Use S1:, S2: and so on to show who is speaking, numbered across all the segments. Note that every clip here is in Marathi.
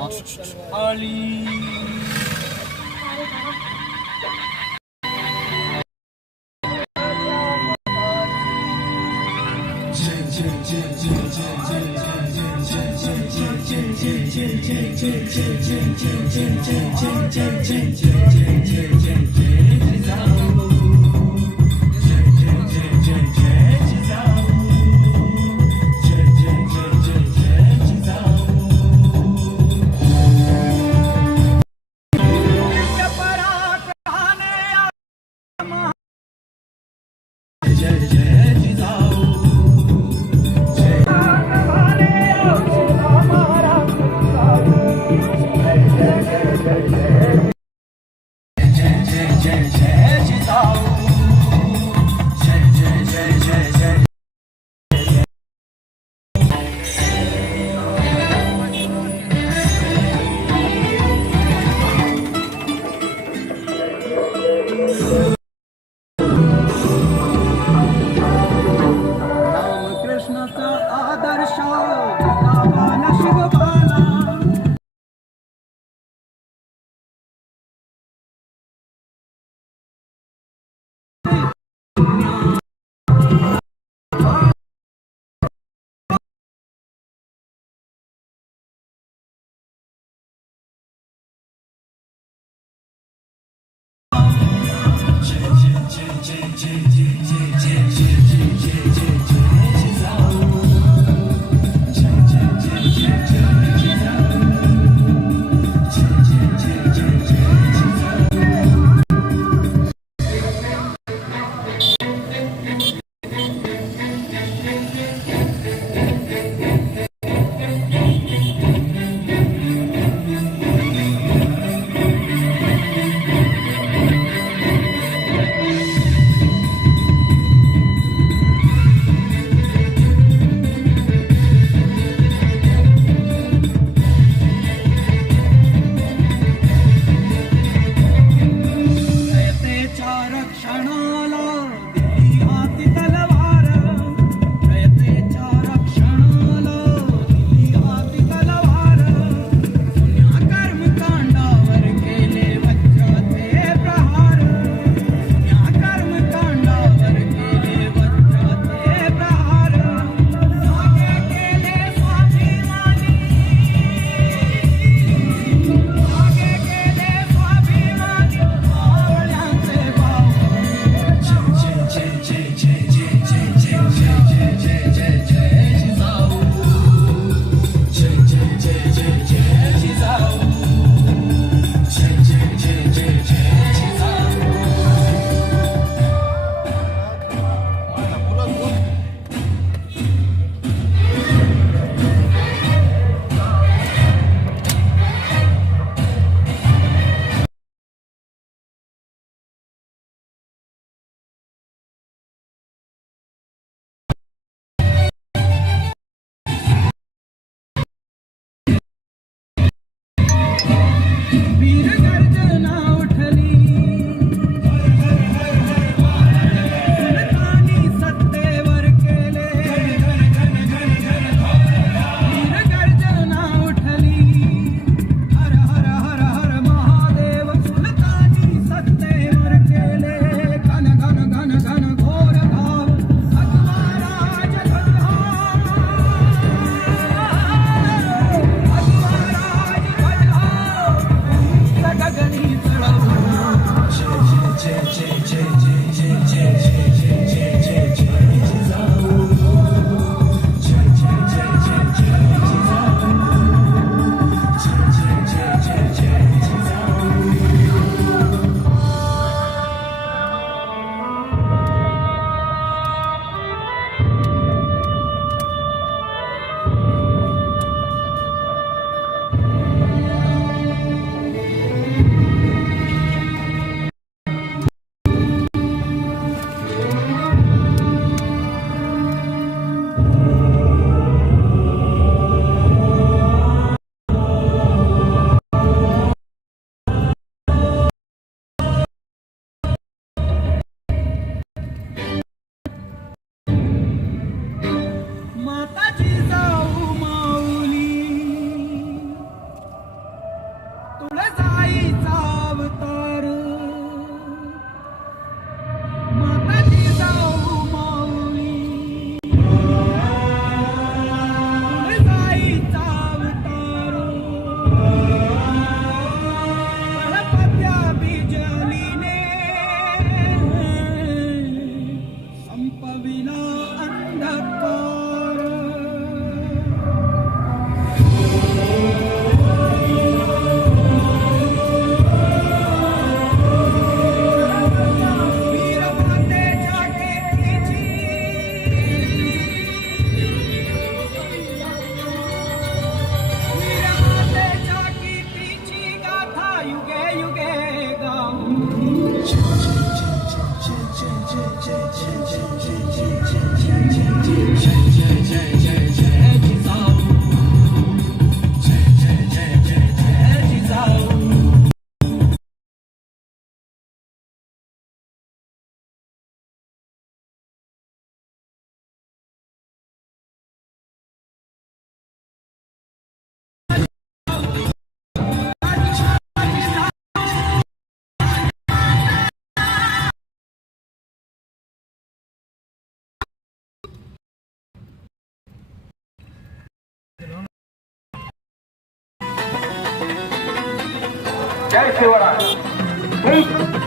S1: 呢？阿里。见见见
S2: जय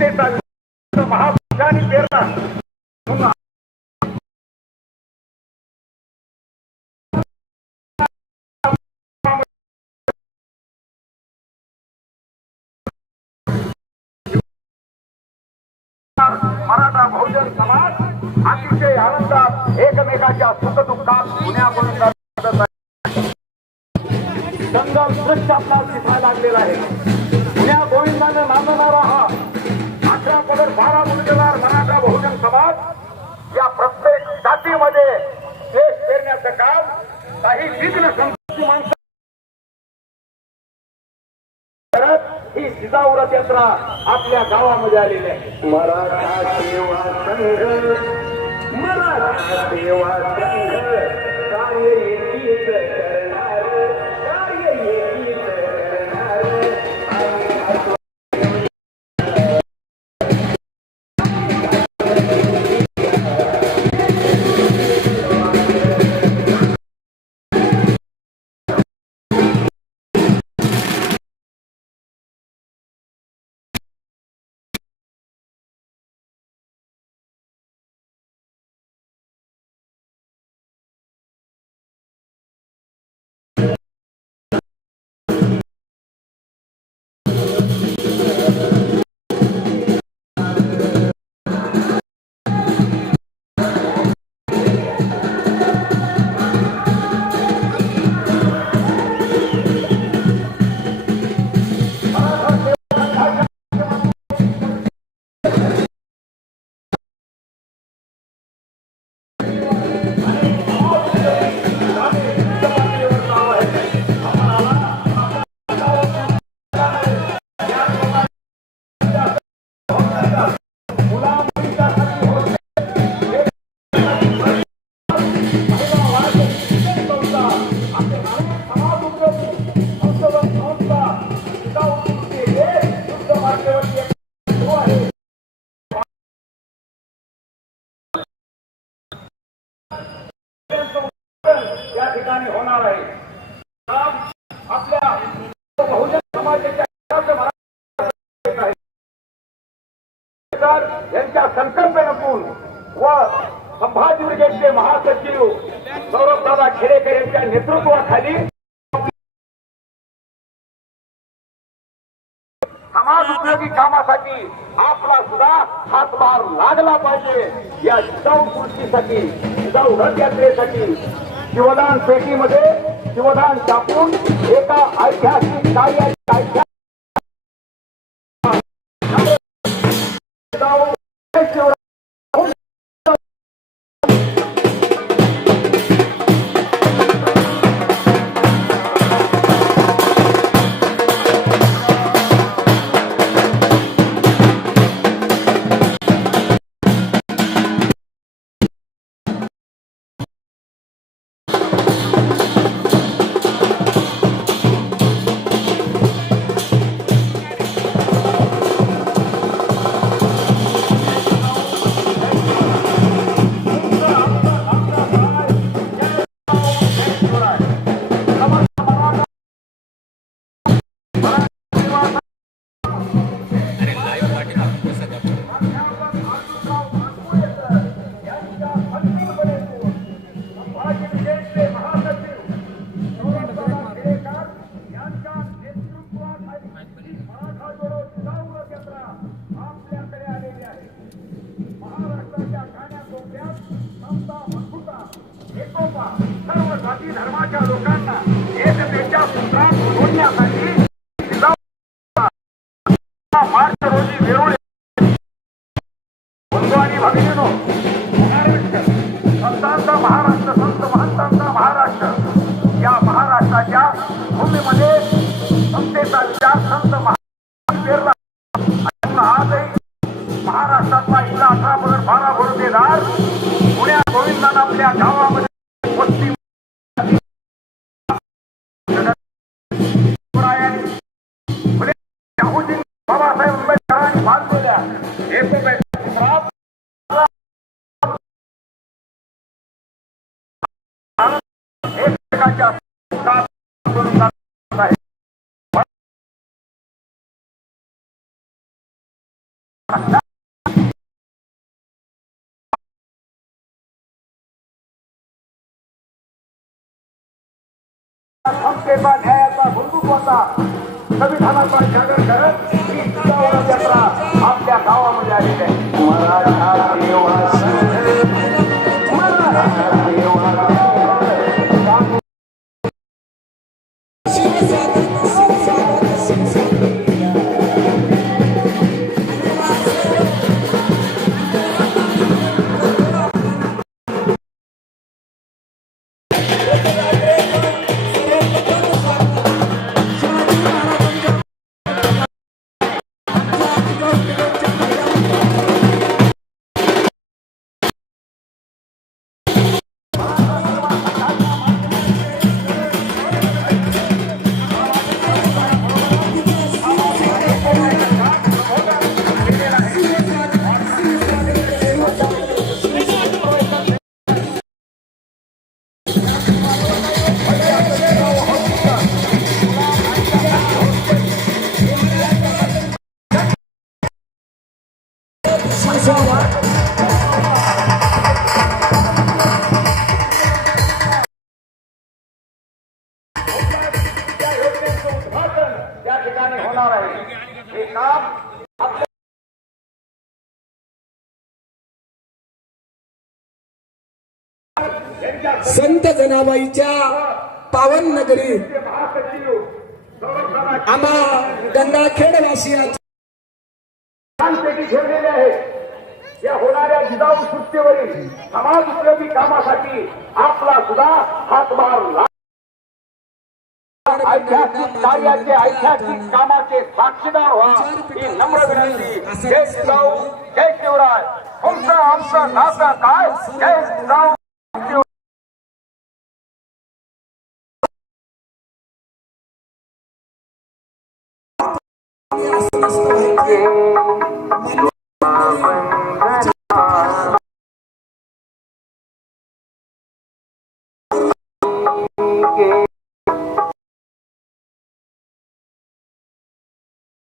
S2: शिवराय महापुरुषांनी पेरला मराठा बहुजन समाज अतिशय आनंदात एकमेकाच्या सतत बारा मुलगेदार मराठा बहुजन समाज या प्रत्येक जातीमध्ये देश पेरण्याचं काम काही विघ्न संपत्ती माणसं करत ही यात्रा आपल्या गावामध्ये आलेली आहे. मराठा सेवा संघ. मराठा सेवा संघ. समाज उपयोगी कामासाठी आपला सुद्धा हातभार लागला पाहिजे. या जिजाऊ गोष्टीसाठी जिजाऊ रथयात्रेसाठी शिवदान पेटीमध्ये शिवदान टाकून एका ऐतिहासिक कार्याची मार्च रोजी वेरुळ बंधू आणि भगिनीनो महाराष्ट्र संतांचा महाराष्ट्र संत महंतांचा महाराष्ट्र या महाराष्ट्राच्या भूमीमध्ये संतेचा विचार संत महाराष्ट्र पेरला आजही महाराष्ट्रातला इथला अठरा पगड बारा देणार. पुण्या गोविंदानं आपल्या गावामध्ये आहे. समतेचा न्यायाचा बंधुत्वाचा संविधानाचा जागर करत ही जिजाऊ यात्रा आपल्या गावामध्ये आलेली आहे मराठा देवा त्या
S3: संत जनाबाईच्या पावन नगरी. आम्हा गंगाखेडवासियांच्या
S2: शांततेची ठेवलेली आहे. या होणाऱ्या जिजाऊ सुट्टीवरील समाज उपयोगी कामासाठी आपला सुद्धा हातभार ला- ऐतिहासिक कार्याचे ऐतिहासिक कामाचे साक्षीदार व्हा. ही नम्र विनंती. जय जिजाऊ जय शिवराय. तुमचं आमचं नाता काय? जय जिजाऊ.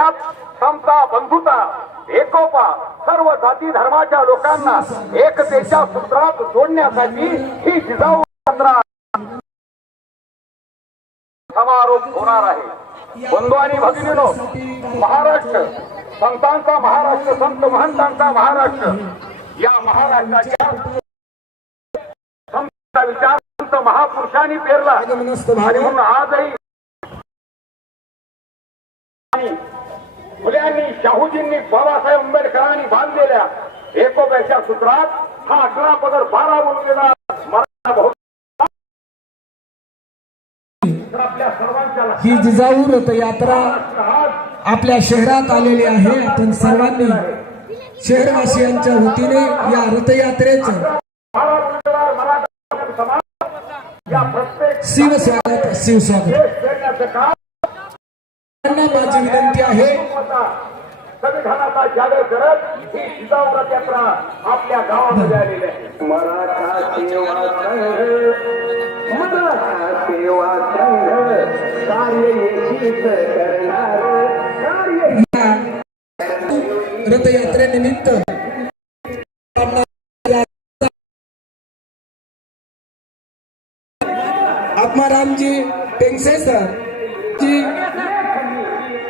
S2: कान्याकोपऱ्यात समता बंधुता एकोपा सर्व जाती धर्माच्या लोकांना एकतेच्या सूत्रात जोडण्यासाठी ही जिजाऊ यात्रा समारोप होणार आहे. बंधू आणि भगिनीनो महाराष्ट्र संतांचा महाराष्ट्र संत महंतांचा महाराष्ट्र या महाराष्ट्राच्या विचार संत महापुरुषांनी पेरला. आणि म्हणून आजही फुल्यांनी शाहूजींनी बाबासाहेब आंबेडकरांनी बांधलेल्या एकोप्याच्या सूत्रात हा अठरा पदर बारा सर्वांच्या
S3: ही जिजाऊ रथ यात्रा
S2: लक्षात
S3: आपल्या शहरात आलेली आहे. आपण सर्वांनी शहरवासियांच्या वतीने या रथयात्रेचं शिवस्वागत शिवस्वागत
S2: देश फेडण्याचं काम
S3: त्यांना माझी विनंती आहे.
S2: होता. संविधानाचा जागर करत ही जिजाऊ रथ यात्रा आपल्या गावामध्ये आलेली आहे. मराठा सेवा संघ मराठा सेवा संघ कार्य येशीच करणार. कार्य
S3: या रथयात्रेनिमित्त Atmaramji Pengse sir ji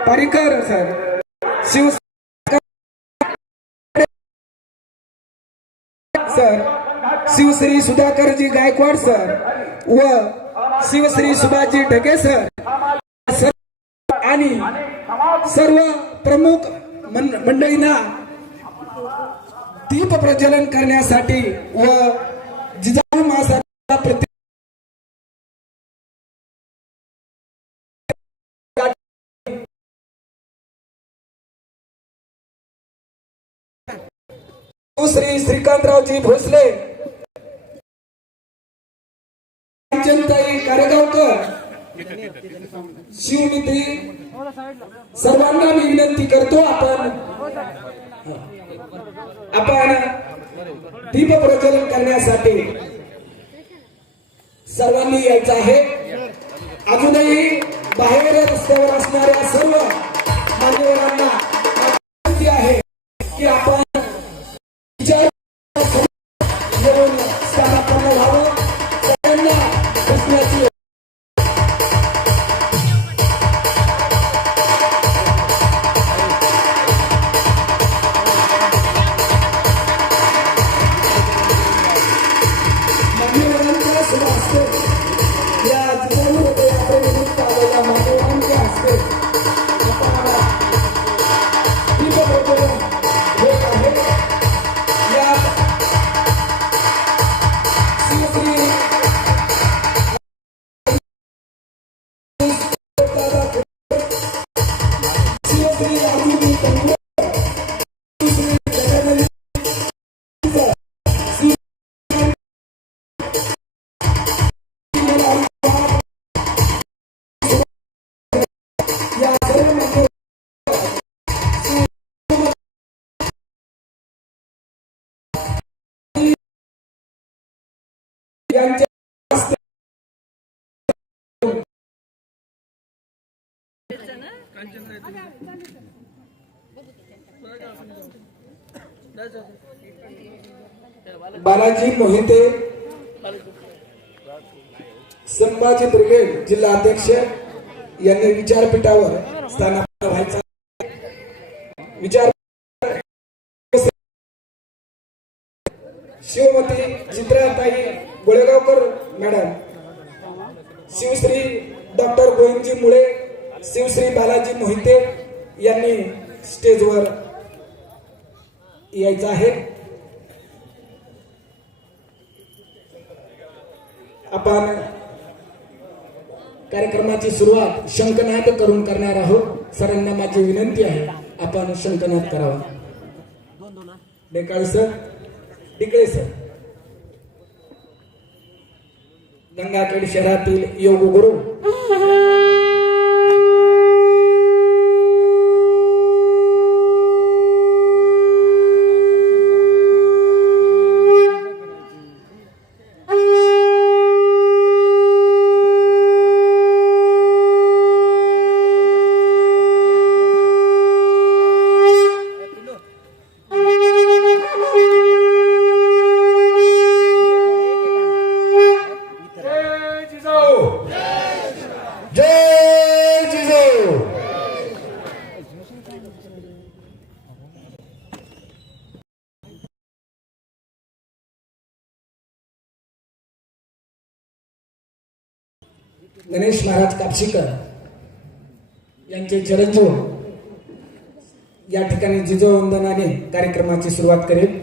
S3: Parikar sir. Shiv sir Shivshri Sudhakarji Gaikwad sir. व शिवश्री सुभाषजी ढगे सर. सर आणि सर्व प्रमुख मंडळींना दीप प्रज्वलन करण्यासाठी व श्री श्रीकांतरावजी भोसले. जनताई शिवमित्री सर्वांना मी विनंती करतो आपण आपण दीप प्रज्वलन करण्यासाठी सर्वांनी यायचं आहे. अजूनही बाहेर रस्त्यावर असणाऱ्या सर्व मान्यवरांना विनंती आहे की आपण बालाजी मोहिते संभाजी ब्रिगेड जिल्हा अध्यक्ष यांनी विचारपीठावर स्थानापन्न व्हायचा विचार शिवमती चित्राताई गोळेगावकर मॅडम. शिवश्री डॉक्टर गोविंदजी मुळे शिवश्री बालाजी मोहिते यांनी स्टेजवर यायचं आहे. आपण कार्यक्रमाची सुरुवात शंकनाद करून करणार आहोत. सरांना माझी विनंती आहे आपण शंकनाद करावा. Dekal sir Dikle sir. Gangakhed शहरातील योग गुरु जय जिजाऊ जय जिजाऊ गणेश महाराज कापशीकर यांचे चिरंजीव या ठिकाणी जिजाऊ वंदनाने कार्यक्रमाची सुरुवात करेल.